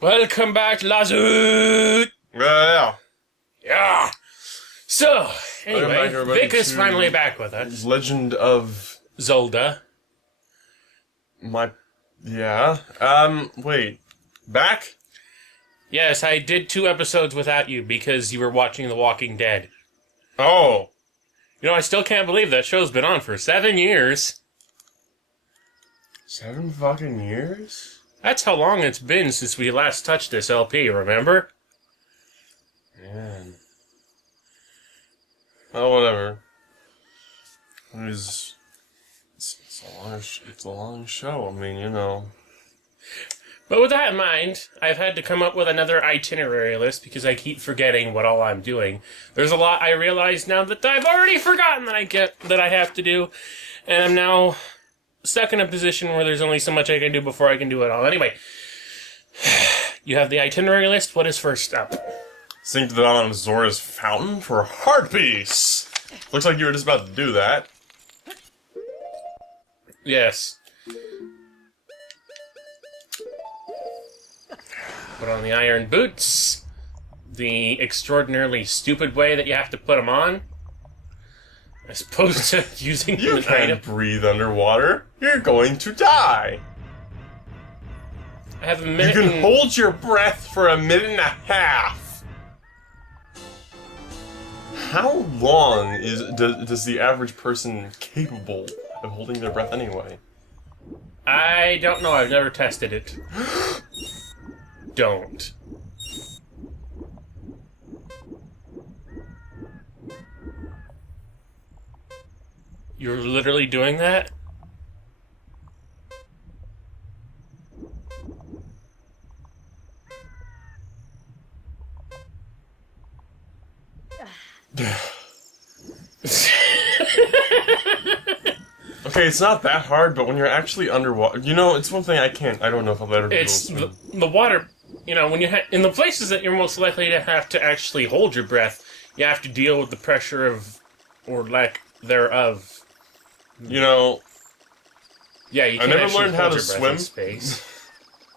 Welcome back, Lazut! Yeah. Yeah! So, Welcome back, anyway, everybody, Vic is to finally back with us. Legend of Zelda. Wait. Back? Yes, I did 2 episodes without you because you were watching The Walking Dead. Oh. You know, I still can't believe that show's been on for 7 years. 7 fucking years? That's how long it's been since we last touched this LP, remember? Man. Oh, whatever. It's a long show. I mean, you know. But with that in mind, I've had to come up with another itinerary list because I keep forgetting what all I'm doing. There's a lot I realize now that I've already forgotten that I have to do, and I'm now stuck in a position where there's only so much I can do before I can do it all. Anyway, you have the itinerary list. What is first up? Sing to the dawn on Zora's Fountain for a heart piece. Looks like you were just about to do that. Yes. Put on the iron boots. The extraordinarily stupid way that you have to put them on. As opposed to using You an can't item. breathe underwater. You're going to die. I have a You minute can and... hold your breath for 1.5 minutes. How long does the average person capable of holding their breath anyway? I don't know. I've never tested it. Don't. You're literally doing that? Okay, it's not that hard, but when you're actually underwater, you know, it's one thing I don't know if I'll ever be able It's to. the water, you know, when you in the places that you're most likely to have to actually hold your breath, you have to deal with the pressure of, or lack thereof. You know, Yeah, you I can't never actually learned how hold to your breath swim. in space.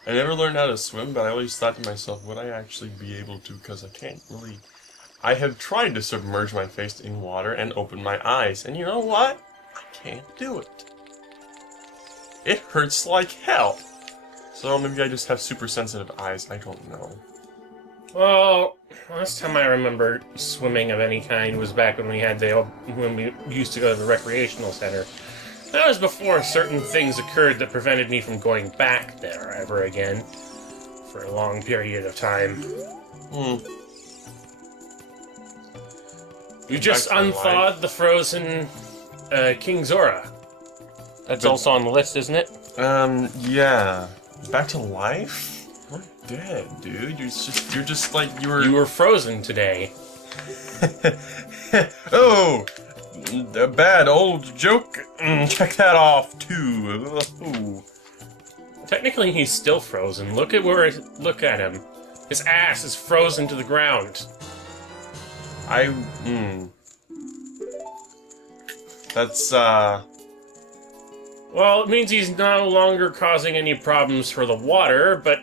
I never learned how to swim, but I always thought to myself, would I actually be able to? Because I can't really. I have tried to submerge my face in water and open my eyes, and you know what? I can't do it. It hurts like hell. So maybe I just have super sensitive eyes. I don't know. Well, last time I remember swimming of any kind was back when when we used to go to the recreational center. That was before certain things occurred that prevented me from going back there ever again for a long period of time. You just Back to unthawed the frozen King Zora. That's also on the list, isn't it? Yeah. Back to life? We're dead, dude. You're just like you were. You were frozen today. Oh, a bad old joke. Check that off too. Ooh. Technically, he's still frozen. Look at him. His ass is frozen to the ground. That's Well, it means he's no longer causing any problems for the water, but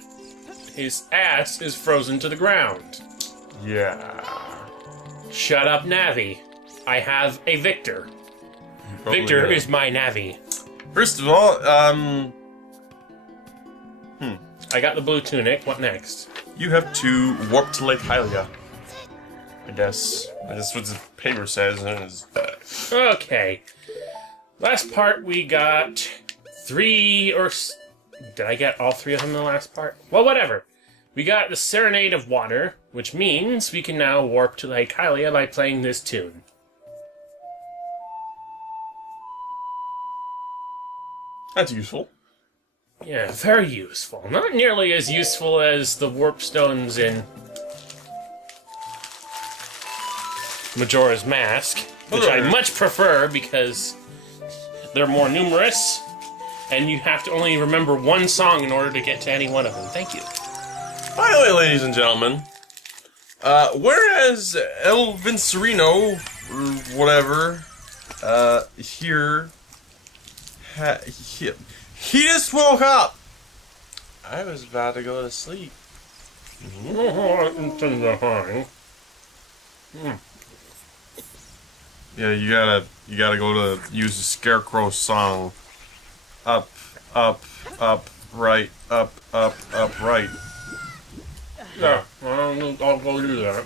his ass is frozen to the ground. yeah. Shut up, Navi. I have a Victor. Victor Probably, is my Navi. First of all, I got the blue tunic. What next? you have to warp to Lake Hylia. I guess that's what the paper says. And it's, Okay. Last part we got 3 or... Did I get all 3 of them in the last part? Well, whatever. We got the Serenade of Water, which means we can now warp to Lake Hylia by playing this tune. that's useful. Yeah, very useful. Not nearly as useful as the warp stones in Majora's Mask, which I much prefer because they're more numerous, and you have to only remember one song in order to get to any one of them. Thank you. By the way, ladies and gentlemen, whereas El Vincerino, or whatever, he just woke up. I was about to go to sleep. Yeah, you gotta go to use the Scarecrow song. Up, up, up, right, up, right. Yeah, I'll go do that.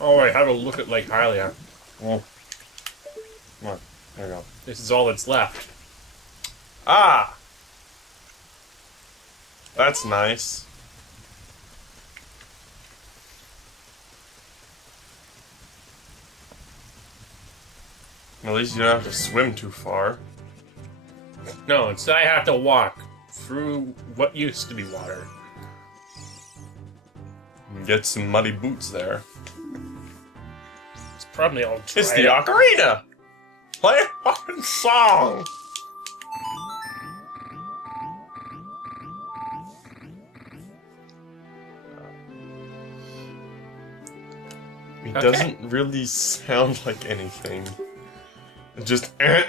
Oh, wait, have a look at Lake Hylia. Well, come on, there you go. This is all that's left. Ah! That's nice. At least you don't have to swim too far. No, instead I have to walk through what used to be water. And get some muddy boots there. It's probably all dried It's the up. Ocarina! Play a fucking song! It Okay. doesn't really sound like anything. It just. Dun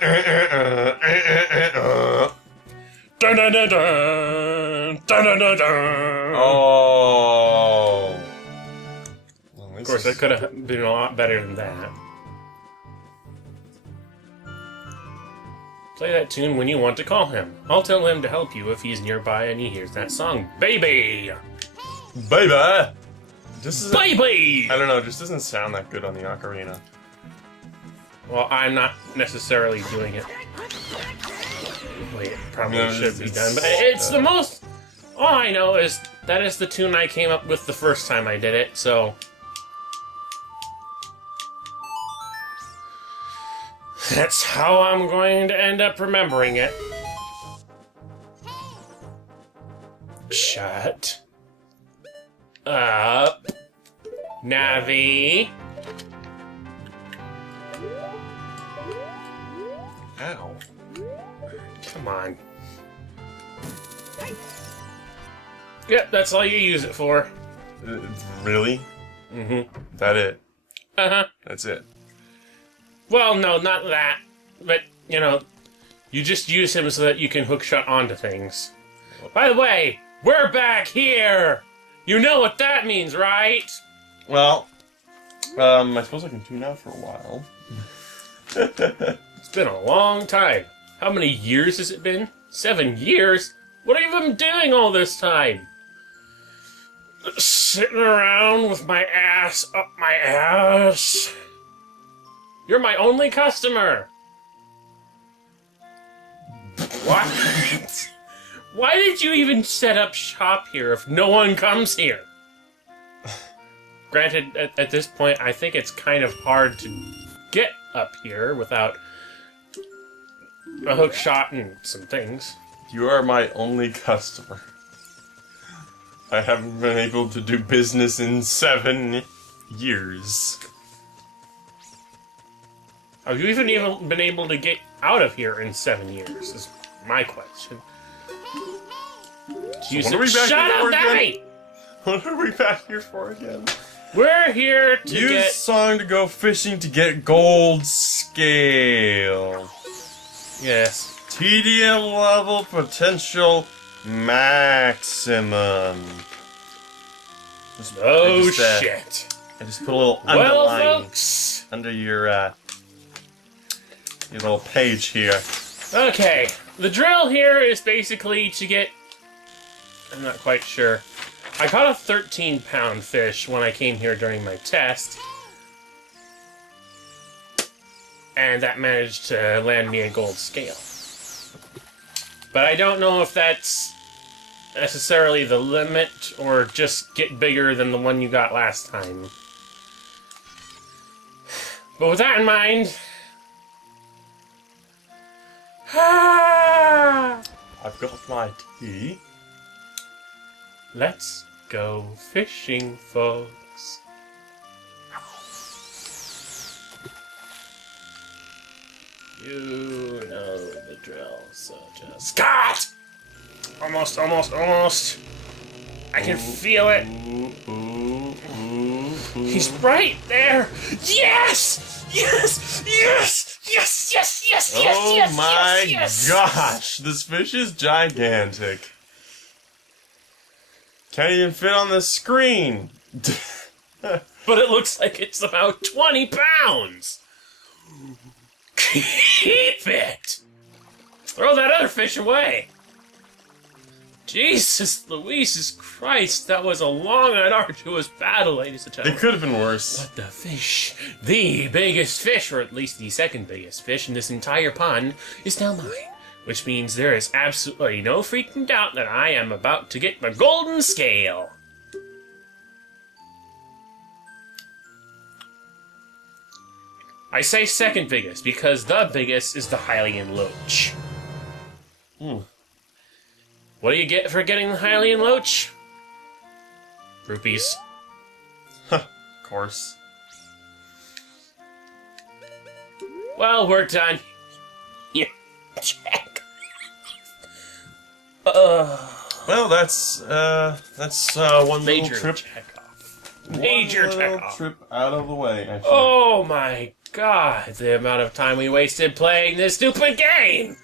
dun dun dun! Dun dun dun dun! Oh. Well, Of course, I could have been a lot better than that. Play that tune when you want to call him. I'll tell him to help you if he's nearby and he hears that song. Baby! Baby! This is. Baby! I don't know, it just doesn't sound that good on the Ocarina. Well, I'm not necessarily doing it. Wait, it probably No, should be it's- done, but it's the most... All I know is that is the tune I came up with the first time I did it, so... That's how I'm going to end up remembering it. Shut up, Navi. Ow. Come on. Yep, that's all you use it for. Really? Mm-hmm. That it? Uh-huh. That's it. Well, no, not that. But, you know, you just use him so that you can hook shot onto things. By the way, we're back here! You know what that means, right? Well, I suppose I can tune out for a while. It's been a long time. How many years has it been? 7 years? What have you been doing all this time? Sitting around with my ass up my ass. You're my only customer. What? Why did you even set up shop here if no one comes here? Granted, at this point, I think it's kind of hard to get up here without a hook shot and some things. You are my only customer. I haven't been able to do business in 7 years. Have you even been able to get out of here in 7 years? Is my question. So what are we back Shut here up, for again? Navi! What are we back here for again? We're here to Use get... song to go fishing to get gold scale. Yes. TDM level potential maximum. Oh, shit. shit. I just put a little Well, underline folks... under your little page here. Okay, the drill here is basically to get... I'm not quite sure. I caught a 13-pound fish when I came here during my test. And that managed to land me a gold scale. But I don't know if that's necessarily the limit or just get bigger than the one you got last time. But with that in mind... I've got my tea. Let's go fishing, folks. You know the drill, so just... Scott! Almost. I can feel it. He's right there. Yes! Oh my gosh, this fish is gigantic. Can't even fit on the screen. But it looks like it's about 20 pounds. Keep it. Throw that other fish away. Jesus Louises Christ, that was a long and arduous battle, ladies and It gentlemen. could have been worse. But the fish, the biggest fish, or at least the second biggest fish in this entire pond, is now mine. Which means there is absolutely no freaking doubt that I am about to get the golden scale. I say second biggest because the biggest is the Hylian Loach. What do you get for getting the Hylian Loach? Rupees. Of course. Well, we're done. Yeah, check. Well, that's one Major little trip. check-off. Major One little check-off. trip out of the way. Actually. Oh my god, the amount of time we wasted playing this stupid game!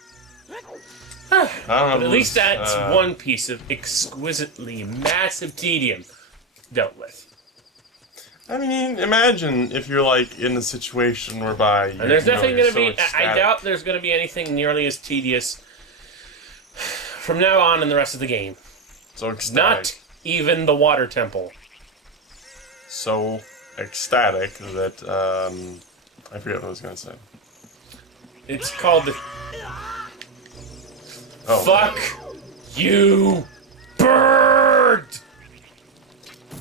I don't know. But if at it least was, that's one piece of exquisitely massive tedium dealt with. I mean, imagine if you're like in a situation whereby And there's nothing you're going to be. so I ecstatic. doubt there's going to be anything nearly as tedious from now on in the rest of the game. So ecstatic. Not even the water temple. So ecstatic that I forget what I was gonna say. It's called the Oh, Fuck You Bird!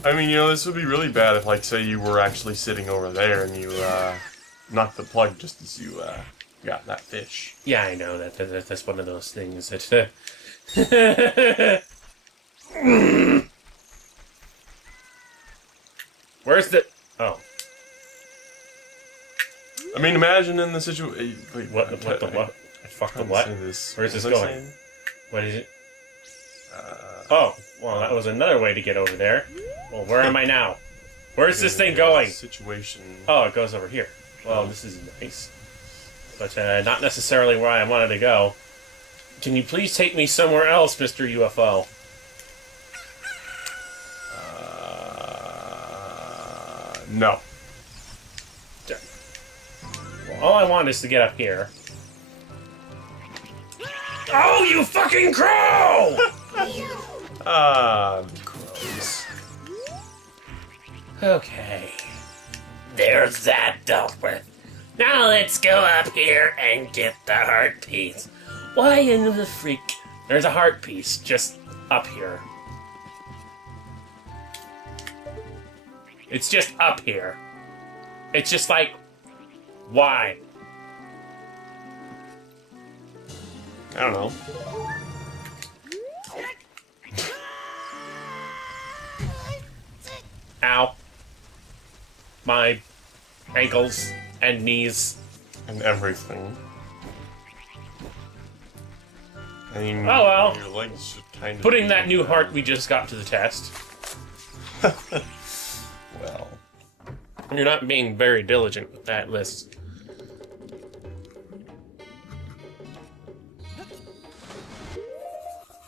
I mean, this would be really bad if, like, say you were actually sitting over there and you knocked the plug just as you got that fish. Yeah, I know that's one of those things that. Where's the? Oh, I mean, imagine in the situation. what the what? Fuck the what? Where's this going? What is it? Oh, well, that was another way to get over there. Well, where am I now? Where's this thing going? Situation. Oh, it goes over here. Well, this is nice. But not necessarily where I wanted to go. Can you please take me somewhere else, Mr. UFO? No. Well, all I want is to get up here. Oh, you fucking crow! The crows. Okay. There's that dealt with. Now let's go up here and get the heart piece. Why in the freak? There's a heart piece just up here. It's just up here. It's just like, why? I don't know. Ow. My ankles and knees. And everything. I mean, Oh, well. your legs should kind of. Putting that new heart we just got to the test. Well. You're not being very diligent with that list.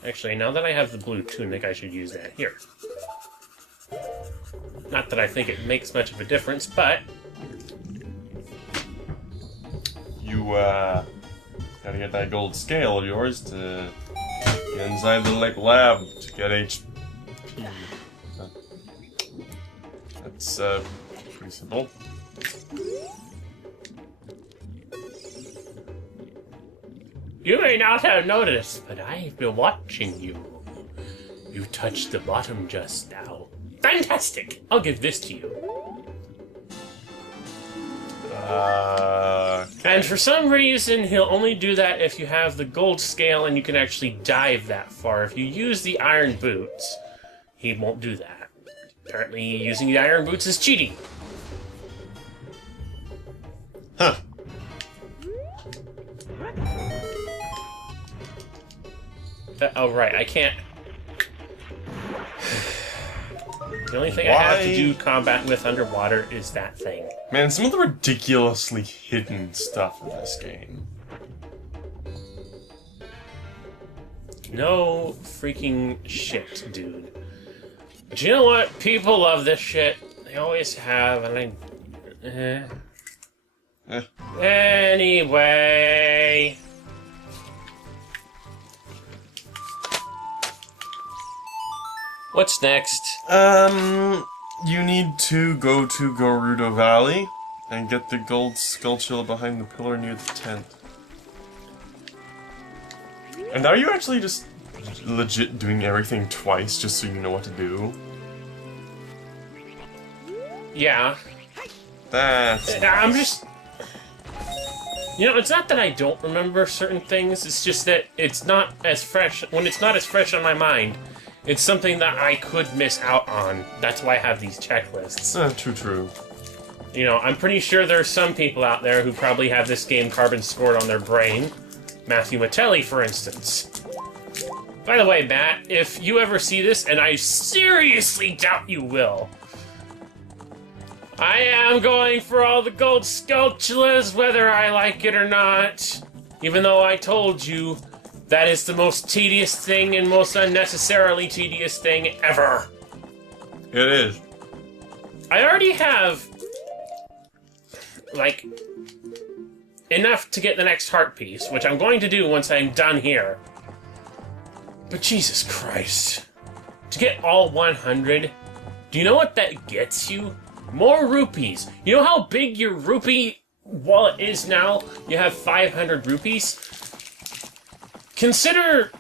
Actually, now that I have the blue tunic, I should use that here. Not that I think it makes much of a difference, but... You, gotta get that gold scale of yours to get inside the lab to get HP. That's, pretty simple. You may not have noticed, but I've been watching you. You touched the bottom just now. Fantastic! I'll give this to you. And for some reason, he'll only do that if you have the gold scale and you can actually dive that far. If you use the iron boots, he won't do that. Apparently, using the iron boots is cheating. Huh. Oh, right, I can't... The only thing I have to do combat with underwater is that thing. Man, some of the ridiculously hidden stuff in this game. No freaking shit, dude. But you know what? People love this shit. They always have, and Anyway... What's next? You need to go to Gerudo Valley and get the gold skulltula behind the pillar near the tent. And are you actually just legit doing everything twice just so you know what to do? Yeah. I'm just... You know, it's not that I don't remember certain things, it's just that it's not as fresh... When it's not as fresh on my mind, it's something that I could miss out on. That's why I have these checklists. True. You know, I'm pretty sure there's some people out there who probably have this game carbon scored on their brain. DevasiaMentality, for instance. By the way, Matt, if you ever see this, and I seriously doubt you will, I am going for all the gold skulltulas, whether I like it or not. Even though I told you that is the most tedious thing and most unnecessarily tedious thing ever. It is. I already have, like, enough to get the next heart piece, which I'm going to do once I'm done here. But Jesus Christ. To get all 100, do you know what that gets you? More rupees. You know how big your rupee wallet is now? You have 500 rupees? Consider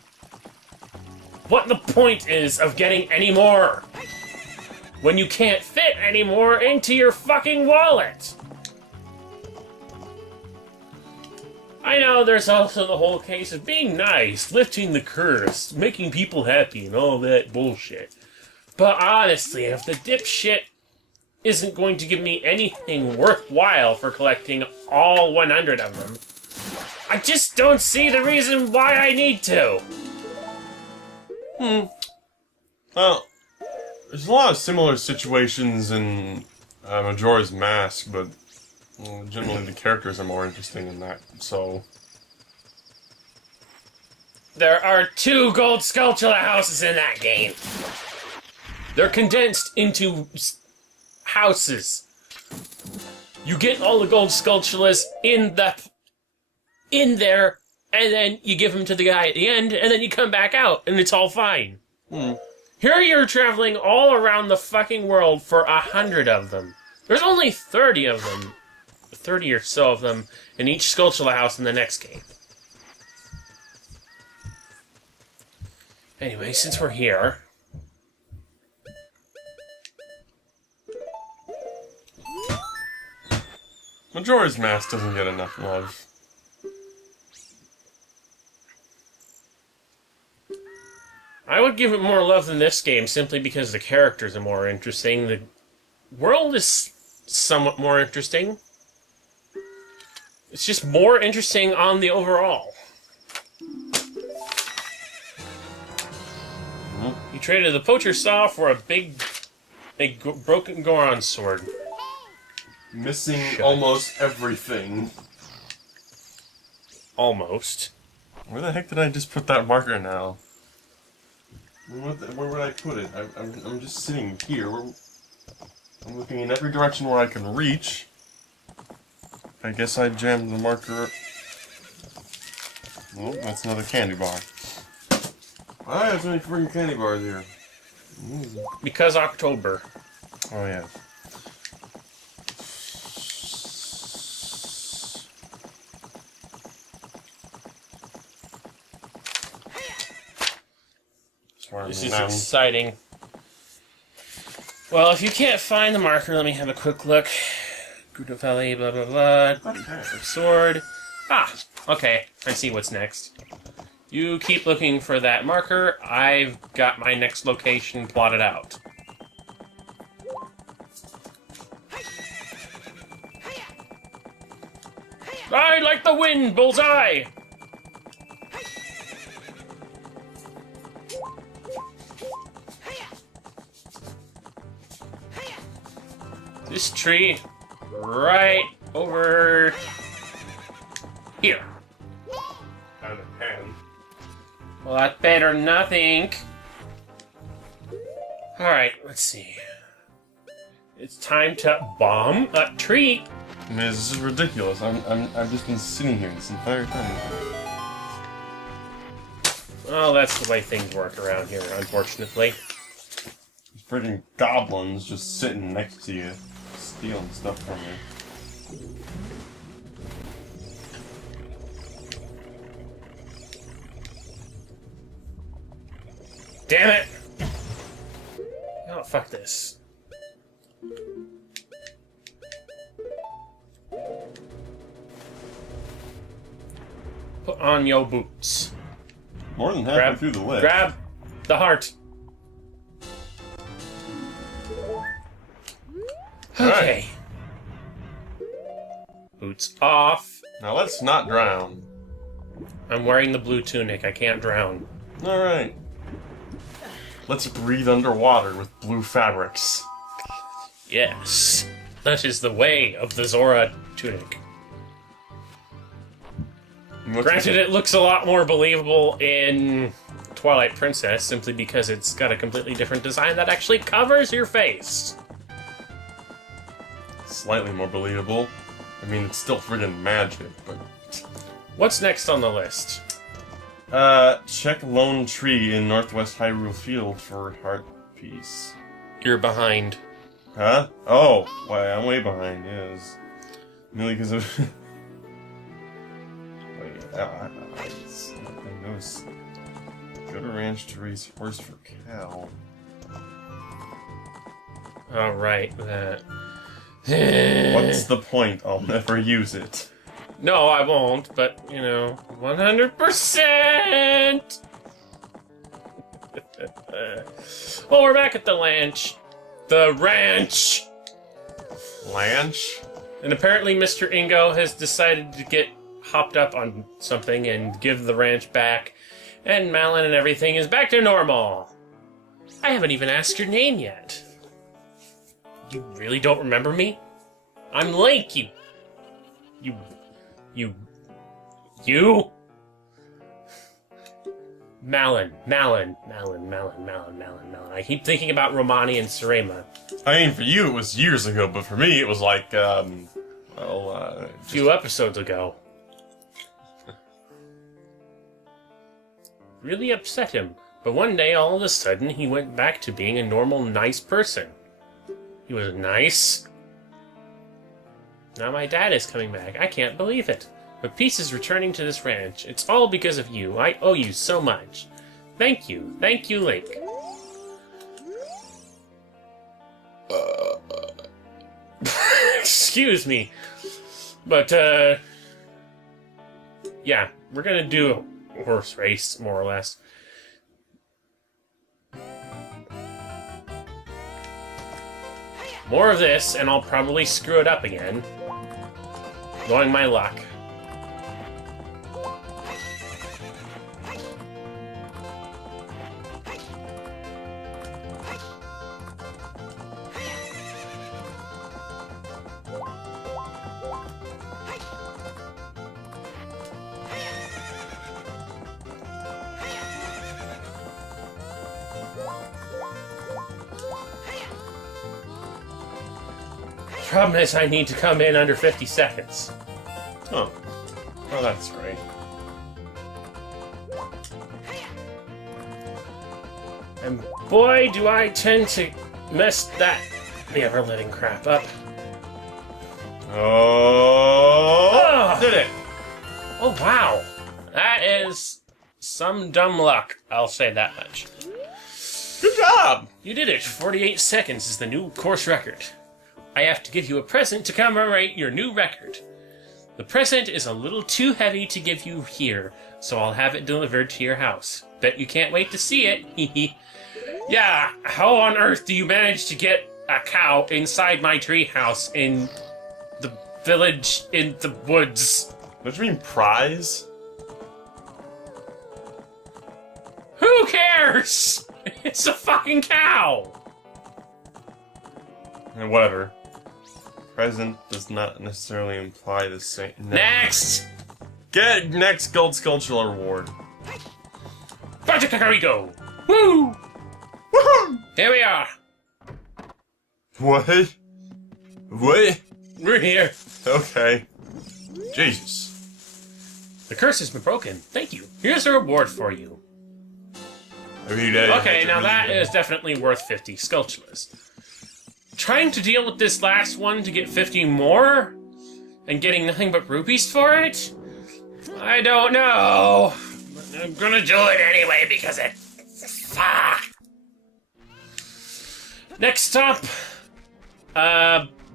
what the point is of getting any more when you can't fit any more into your fucking wallet. I know there's also the whole case of being nice, lifting the curse, making people happy, and all that bullshit. But honestly, if the dipshit isn't going to give me anything worthwhile for collecting all 100 of them, I just don't see the reason why I need to. Well, there's a lot of similar situations in Majora's Mask, but generally the characters are more interesting in that, so... There are 2 gold skulltula houses in that game. They're condensed into houses. You get all the gold skulltulas in there, and then you give them to the guy at the end, and then you come back out, and it's all fine. Here you're traveling all around the fucking world for 100 of them. There's only 30 of them. 30 or so of them in each skulltula house in the next game. Anyway, since we're here... Majora's Mask doesn't get enough love. I would give it more love than this game simply because the characters are more interesting. The world is somewhat more interesting. It's just more interesting on the overall. You traded the poacher saw for a broken Goron sword. Missing almost everything. Almost. Where the heck did I just put that marker now? Where would I put it? I'm just sitting here. I'm looking in every direction where I can reach. I guess I jammed the marker. Oh, that's another candy bar. Why are so many freaking candy bars here? Because October. Oh, yeah. This is exciting. Well, if you can't find the marker, let me have a quick look. Gerudo Valley, blah, blah, blah. Sword. Ah, okay. I see what's next. You keep looking for that marker. I've got my next location plotted out. I like the wind, bullseye! This tree right over here. Out of hand. Well, that's better than nothing. Alright, let's see. It's time to bomb a tree. I mean, this is ridiculous. I've just been sitting here this entire time. Well, that's the way things work around here, unfortunately. These freaking goblins just sitting next to you, stealing stuff from you. Damn it! Oh, fuck this. Put on your boots. More than halfway through the list. Grab the heart. Okay. Boots off. Now let's not drown. I'm wearing the blue tunic. I can't drown. Alright. Let's breathe underwater with blue fabrics. Yes. That is the way of the Zora tunic. Granted, it looks a lot more believable in Twilight Princess, simply because it's got a completely different design that actually covers your face. Slightly more believable. I mean, it's still friggin' magic, but... What's next on the list? Check Lone Tree in Northwest Hyrule Field for heart piece. You're behind. Huh? Oh, why, I'm way behind, yes. Merely because of... Wait, I noticed... Go to ranch to raise horse for Cal. Alright, that... What's the point? I'll never use it. No, I won't, but, you know, 100%! Well, we're back at the ranch. The ranch! Lanch? And apparently Mr. Ingo has decided to get hopped up on something and give the ranch back. And Malin and everything is back to normal. I haven't even asked your name yet. You really don't remember me? I'm Link, you... Malin. I keep thinking about Romani and Surema. I mean, for you it was years ago, but for me it was like, A few episodes ago. Really upset him. But one day, all of a sudden, he went back to being a normal, nice person. He was nice. Now my dad is coming back. I can't believe it. But peace is returning to this ranch. It's all because of you. I owe you so much. Thank you. Thank you, Link. Excuse me. But, yeah, we're gonna do a horse race, more or less. More of this, and I'll probably screw it up again. Knowing my luck. Problem is, I need to come in under 50 seconds. Oh. Oh, that's great. And boy, do I tend to mess that the ever-living crap up. Oh! Did it! Oh, wow. That is some dumb luck, I'll say that much. Good job! You did it. 48 seconds is the new course record. I have to give you a present to commemorate your new record. The present is a little too heavy to give you here, so I'll have it delivered to your house. Bet you can't wait to see it. Yeah, how on earth do you manage to get a cow inside my treehouse in the village in the woods? What do you mean, prize? Who cares? It's a fucking cow! Whatever. Present does not necessarily imply the same. No. Next! Get next gold sculptural reward. Project Kakariko! Woo! Woohoo! Here we are. What? What? We're here. Okay. Jesus. The curse has been broken. Thank you. Here's a reward for you. Okay, now that is definitely worth 50 Skulltulas. Trying to deal with this last one to get 50 more? And getting nothing but rupees for it? I don't know. I'm gonna do it anyway because it... Fuck. Next stop.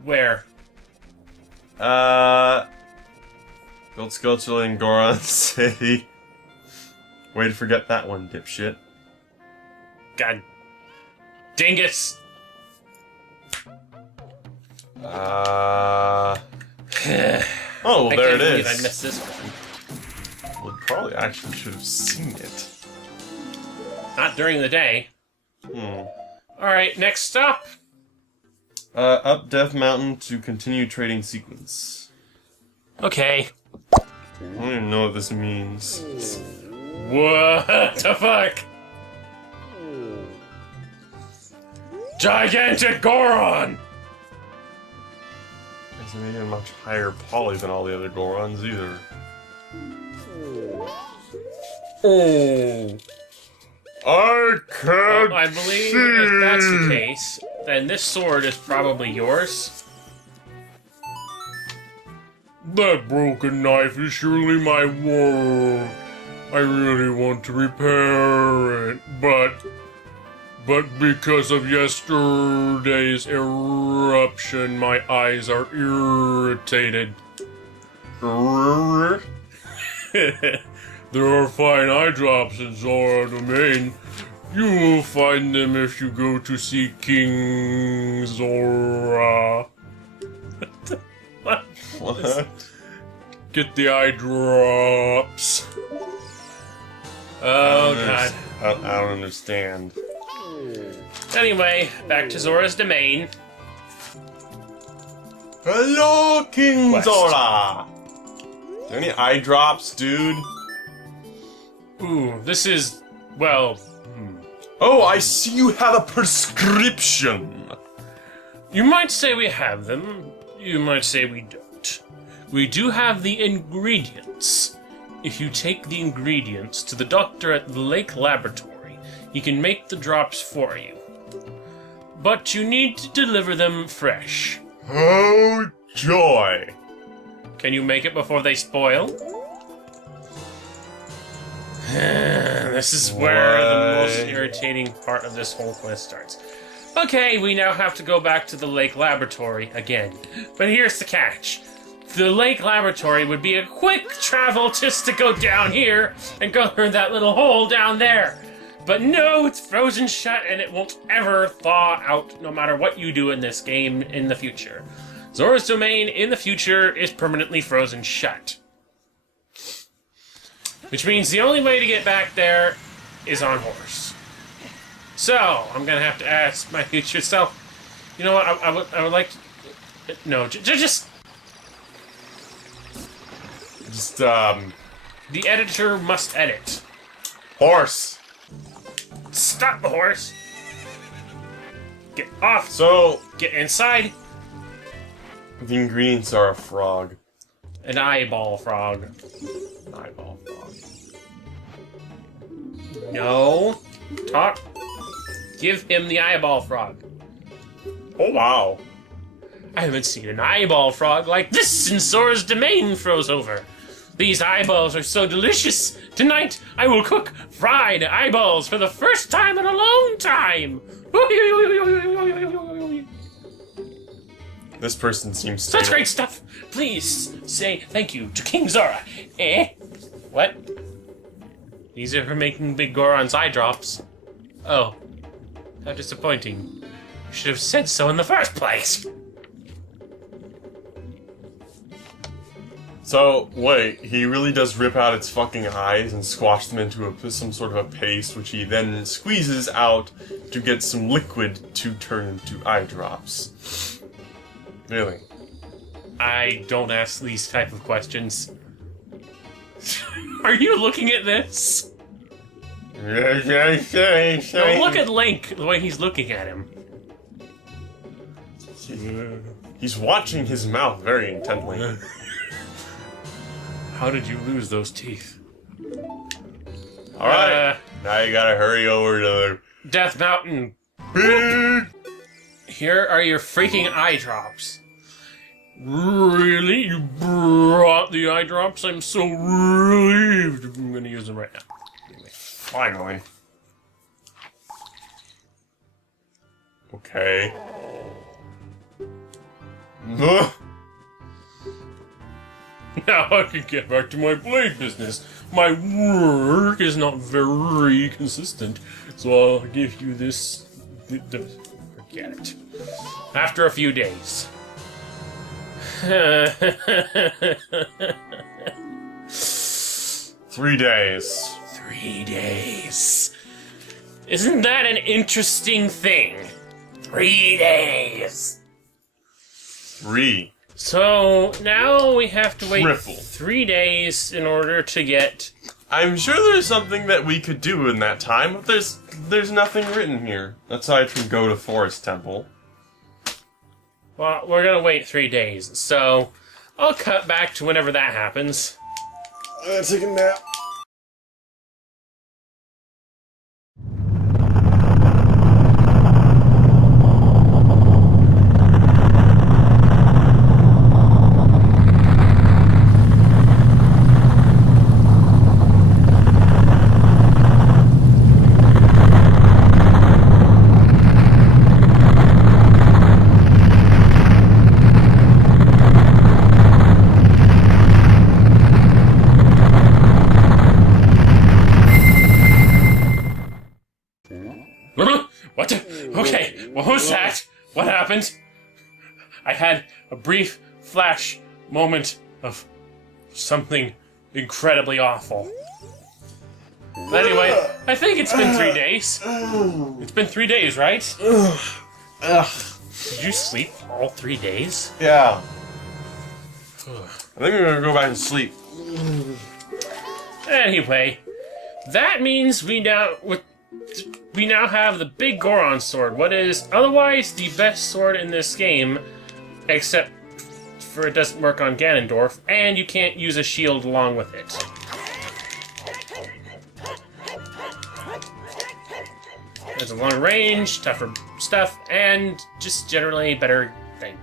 Where? Build Skulltula in Goron City. Way to forget that one, dipshit. God. Dingus. Oh, well, there it is. I missed this one. Well, probably actually should have seen it. Not during the day. Alright, next stop. Up Death Mountain to continue trading sequence. Okay. I don't even know what this means. What the fuck? Gigantic Goron! Isn't even much higher poly than all the other Gorons either. Oh. I can't Well, I believe if that's the case, then this sword is probably yours. That broken knife is surely my world. I really want to repair it, but because of yesterday's eruption, my eyes are irritated. There are fine eye drops in Zora Domain. You will find them if you go to see King Zora. What? Get the eye drops. Oh, God. I don't understand. Anyway, back to Zora's Domain. Hello, King West. Zora! Are there any eye drops, dude? Ooh, this is, well... Oh, I see you have a prescription! You might say we have them, you might say we don't. We do have the ingredients. If you take the ingredients to the doctor at the Lake Laboratory, he can make the drops for you. But you need to deliver them fresh. Oh, joy! Can you make it before they spoil? This is where the most irritating part of this whole quest starts. Okay, we now have to go back to the Lake Laboratory again. But here's the catch. The Lake Laboratory would be a quick travel just to go down here and go through that little hole down there. But no, it's frozen shut and it won't ever thaw out no matter what you do in this game in the future. Zora's Domain in the future is permanently frozen shut. Which means the only way to get back there is on horse. So, I'm gonna have to ask my future self. You know what, I would like to... No, just... The editor must edit. Horse! Stop the horse! Get off! So, Get inside! the ingredients are a frog. An eyeball frog. An eyeball frog. No. Talk. Give him the eyeball frog. Oh, wow. I haven't seen an eyeball frog like this since Zora's Domain froze over. These eyeballs are so delicious. Tonight, I will cook fried eyeballs for the first time in a long time. This person seems Such stable. great stuff. Please say thank you to King Zora. Eh? What? These are for making Big Goron's eye drops. Oh. How disappointing. You should have said so in the first place. So, wait, he really does rip out its fucking eyes and squash them into some sort of a paste, which he then squeezes out to get some liquid to turn into eye drops. Really? I don't ask these type of questions. Are you looking at this? Now look at Link, the way he's looking at him. He's watching his mouth very intently. How did you lose those teeth? Alright, now you gotta hurry over to Death Mountain. the... Here are your freaking eye drops. Really? You brought the eye drops? I'm so relieved. I'm gonna use them right now. Finally. Okay. Now I can get back to my blade business. My work is not very consistent, so I'll give you this. Forget it. After a few days. 3 days. 3 days. Isn't that an interesting thing? 3 days. 3. So now we have to wait Triple. 3 days in order to get. I'm sure there's something that we could do in that time, but there's nothing written here aside from go to Forest Temple. Well, we're gonna wait 3 days, so I'll cut back to whenever that happens. Take a nap. What? Okay, what was that? What happened? I had a brief flash moment of something incredibly awful. But anyway, I think it's been 3 days. It's been 3 days, right? Did you sleep all 3 days? Yeah. I think we're gonna go back and sleep. Anyway, that means we now have the big Goron sword, what is otherwise the best sword in this game, except for it doesn't work on Ganondorf, and you can't use a shield along with it. There's a long range, tougher stuff, and just generally better thing.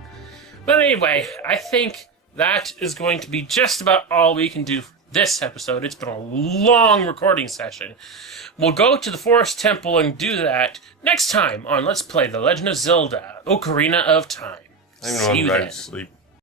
But anyway, I think that is going to be just about all we can do for this episode. It's been a long recording session. We'll go to the Forest Temple and do that next time on Let's Play The Legend of Zelda, Ocarina of Time. I'm See going you back then. to sleep.